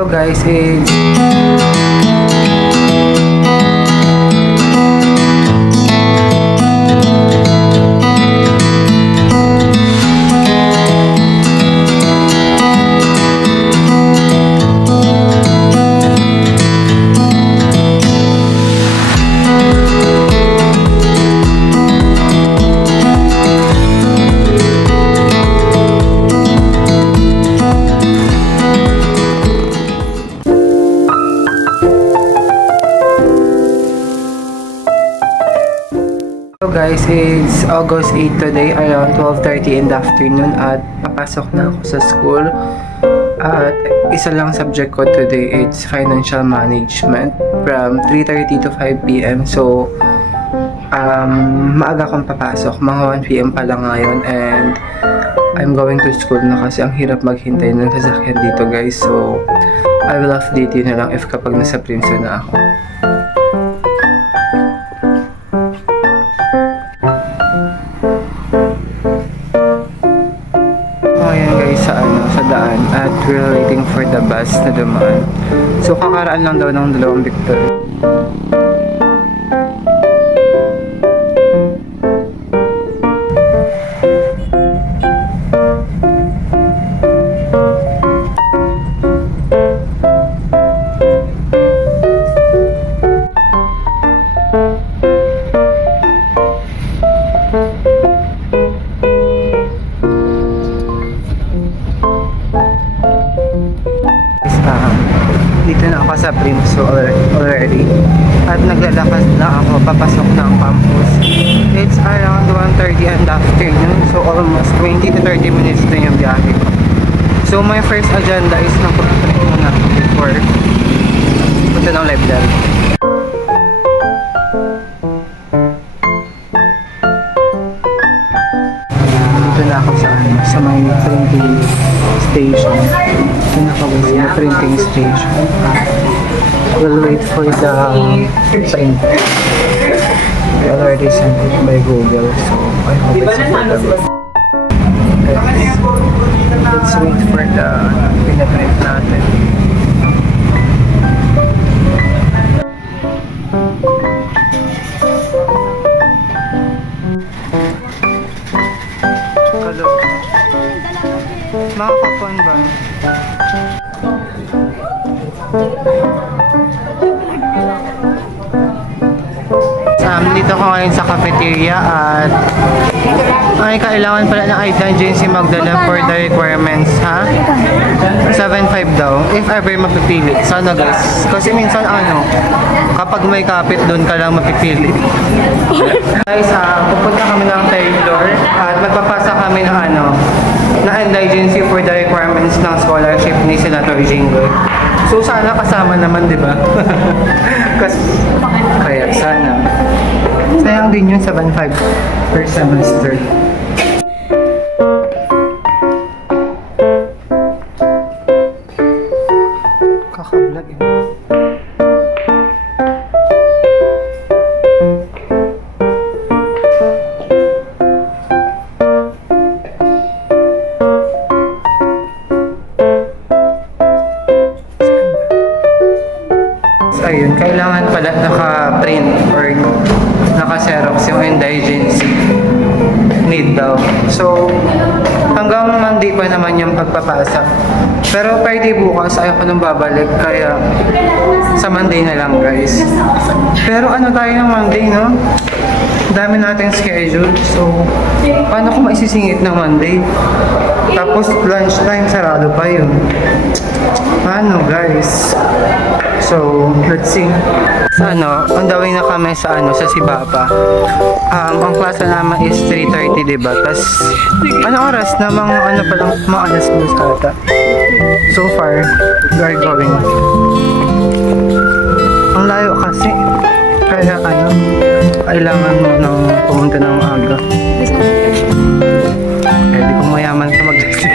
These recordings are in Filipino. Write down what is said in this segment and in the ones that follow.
So guys, it's guys, it's August 8 today around 12:30 in the afternoon at papasok na ako sa school. At isa lang subject ko today, it's financial management from 3:30 to 5 p.m. So, maaga akong papasok, mga 1 p.m. pa lang ngayon, and I'm going to school na kasi ang hirap maghintay ng sasakyan dito guys. So, I will update you na lang if kapag nasa Princeton na ako. Sa daan at we're waiting for the bus na dumaan. So kakaraan lang daw ng 2 Victor. Dito na ako sa Princeton already at naglalakad na ako papasok ng campus. It's around 1:30 in the afternoon, so almost 20 to 30 minutes na yung biyahe ko. So my first agenda is nagpapatrip muna before punta ng library. Dito na ako sa may printing station. Pinaka-busy na printing station. We'll wait for the print. We already sent it by Google, so I hope it's affordable. Let's wait for the pinaprint natin. Hello. Makakapon ba? Dito ko ngayon sa cafeteria at ay kailangan pala ng agency magdala for the requirements, ha? 7.5 daw, if ever mapipili. Sana guys, kasi minsan kapag may kapit doon ka lang mapipili. Guys, pupunta kami ng third floor at magpapasa kami ng na agency for the requirements ng scholarship ni Senator Jinggoy. So sana kasama naman, di ba? Kaya sana. Sayang din yung 7.5 per semester. Kakablog eh. Ayun, kailangan pala naka-print or naka-xerox yung indigency need daw. So, hanggang Monday pa naman yung pagpapasa. Pero pwede bukas, ayaw ko nang babalik, kaya sa Monday na lang guys. Pero tayo ng Monday, no? Dami nating schedule, so paano ko maisisingit ng Monday? Tapos lunchtime, sarado pa yun. Paano guys? So, let's see. On the way na kami sa Sibapa. Ang klase naman is 3:30, diba? Tas, oras na mga alas 2 ata. So far, we are going. Ang layo kasi. Kaya kailangan mo nang pumunta ng aga. Di ko mayaman ka mag-taxi.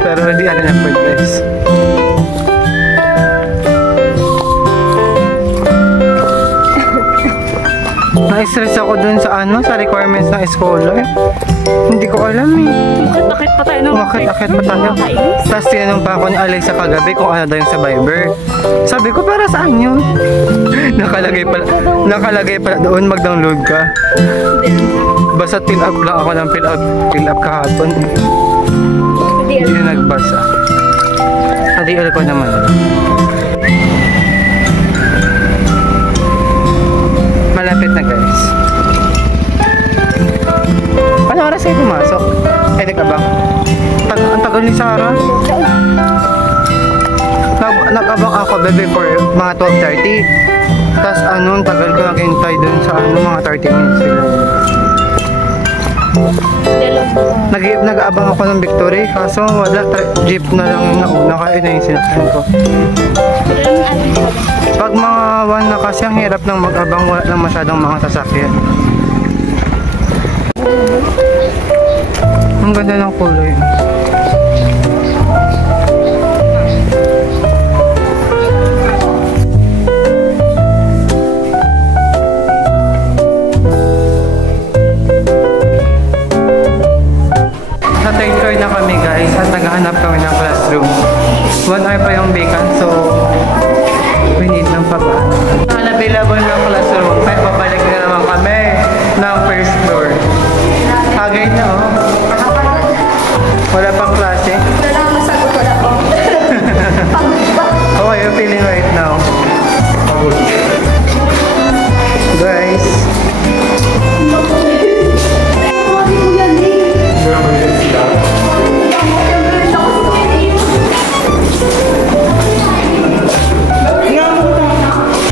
Pero hindi na for this. Na-stress ako dun sa sa requirements ng scholar. Hindi ko alam eh. Bakit pa tayo ng Akit pa tayo. Tapos tinanong pa ako ni Alexa kagabi kung ano daw yung sa Viber. Sabi ko, para saan yun? Nakalagay pala doon, mag-download ka. Basta fill up lang ako ng fill up kahapon. Hindi na nagbasa. Hindi ko naman. Malapit na guys. Ano oras kayo pumasok? Ay, nag-abang. Ang tagal ni Sarah. Nag-abang ako bebe for mga 12:30. Tapos ang tagal ko naghintay dun sa mga 30 minutes sila. Nag-aabang ako ng Victory, kaso wala, jeep na lang yung nauna, kaya na yung sinakyan ko. Pag mga 1 na kasi, ang hirap ng mag-abang, wala lang masyadong mga sasakyan. Ang ganda ng kulay. Sa third floor na kami guys at naghahanap kami ng classroom. 1 hour pa yung vacant, so we need ng pag-aan. Unavailable ng classroom, kaya babalik na naman kami ng first floor. Hagay na oh. Wala pang klase. Wala lang masagot ko na po. How are you feeling right now? Guys.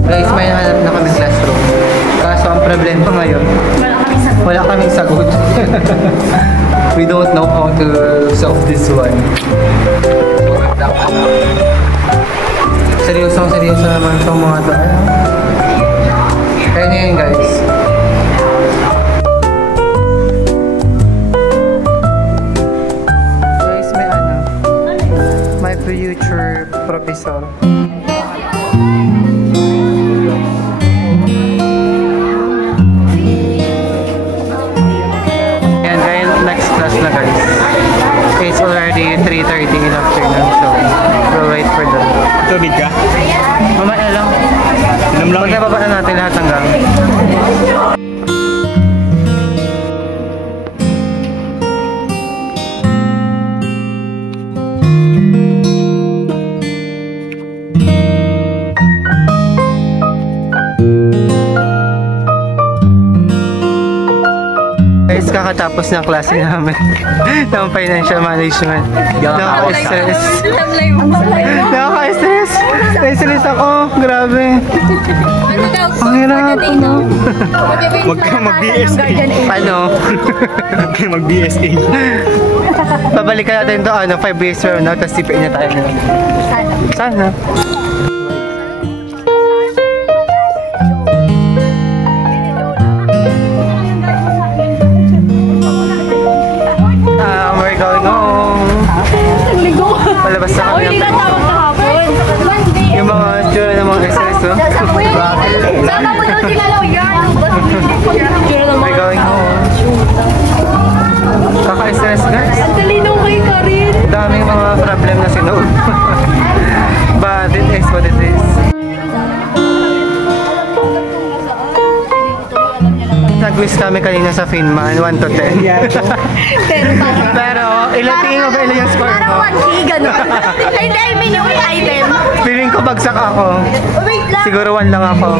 Guys, may nahanap na kami classroom. Kaso ang problema ngayon, wala kaming sagot. We don't know how to solve this one. Seryoso naman itong mga to. Kaya na yun guys. Guys, may future professor. Na guys. It's already 3:30 in the afternoon, so we'll wait for them. Tubig ka? Mamaya lang. Inom lang. Pagkababa na natin lahat ng gamit. Guys, kakatapos ng klase namin ng financial management. Nakaka-stress. Nakaka-stress. Na-stress ako. Grabe. Ang hirap. Huwag kang mag-BSA. Ano? Huwag kang mag-BSA. Pabalikan natin ito, 5 years from now, tapos tipiin na tayo. Sana. We're going home. Palabas na kami ng yung mga tsura ng mga exercise, no? We're going home. Kaka-stress guys. Ang talinong kay Karin. Daming mga problem na sinulog. But it is what it is. Nag-quiz kami kanina sa Finman, 1 to 10. Pero, tingin ko ba ilan yung score mo? Parang 1K, gano'n. Hindi, I mean yung item. Feeling ko bagsak ako. Wait lang. Siguro 1 lang ako.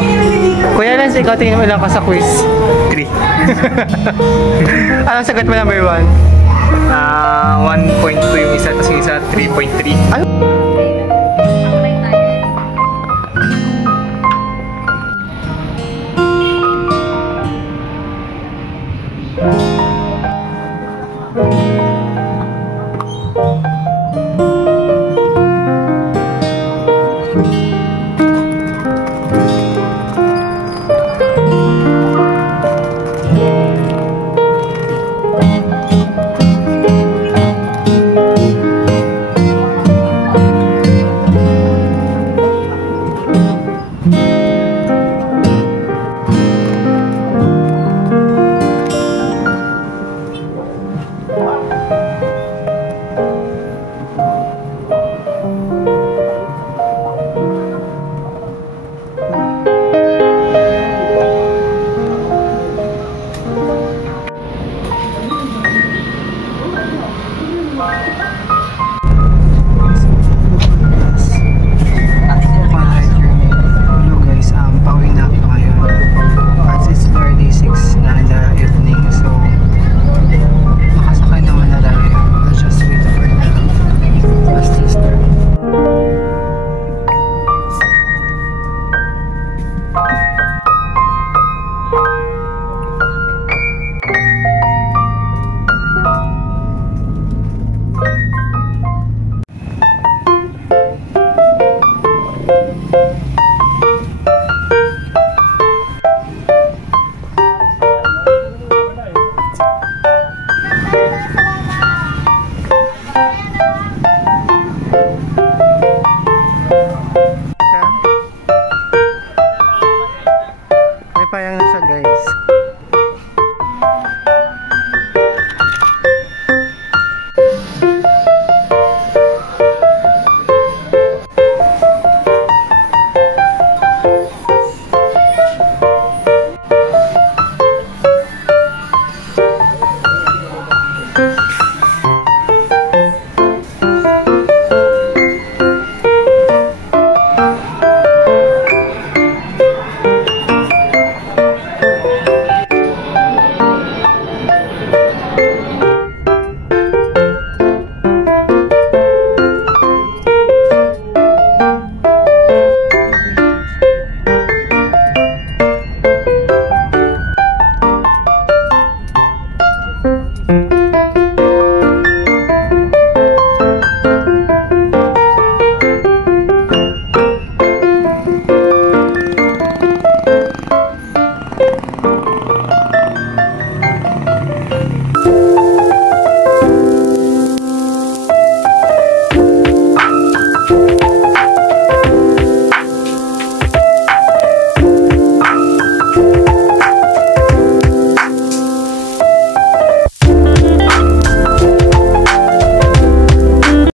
Kuya Lance, ikaw tingin mo ilan ka sa quiz? 3. Anong sagot mo number 1? 1.2 yung isa, tapos yung isa 3.3. Ano?